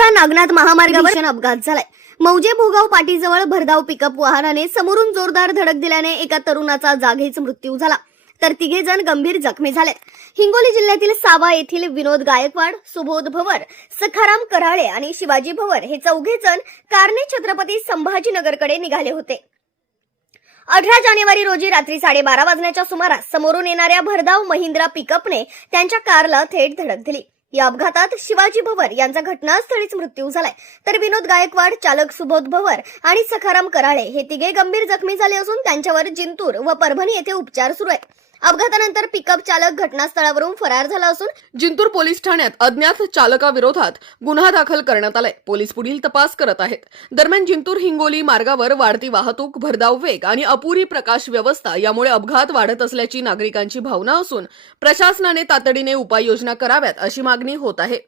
औंढा नागनाथ महामार्गावर भीषण अपघात झालाय। मौजे भोगाव पाटीजवळ भरधाव पिकअप वाहनाने समोरून जोरदार धडक दिल्याने एका तरुणाचा जागीच मृत्यू झाला, तर तिघे जण गंभीर जखमी झाले। हिंगोली जिल्ह्यातील सावा येथील विनोद गायकवाड, सुबोध भवर, सखाराम कराळे आणि शिवाजी भवर हे चौघे जण कारने छत्रपती संभाजीनगरकडे निघाले होते। 18 जानेवारी रोजी रात्री 12:30 वाजण्याच्या सुमारास समोरून येणाऱ्या भरधाव महिंद्रा पिकअपने त्यांच्या कारला थेट धडक दिली। या अपघातात शिवाजी भवर यांचा घटनास्थळीच मृत्यू झालाय, तर विनोद गायकवाड, चालक सुबोध भवर आणि सखाराम कराळे हे तिघे गंभीर जखमी झाले असून त्यांच्यावर जिंतूर व परभणी येथे उपचार सुरू आहेत। अपघातानंतर पिकअप चालक घटनास्थळावरून फरार झाला असून जिंतूर पोलीस ठाण्यात अज्ञात चालकाविरोधात गुन्हा दाखल करण्यात आलाय। पोलीस पुढील तपास करत आहेत। दरम्यान जिंतूर हिंगोली मार्गावर वाढती वाहतूक, भरधाव वेग आणि अपुरी प्रकाश व्यवस्था यामुळे अपघात वाढत असल्याची नागरिकांची भावना असून प्रशासनाने तातडीने उपाययोजना कराव्यात अशी मागणी होत आहे।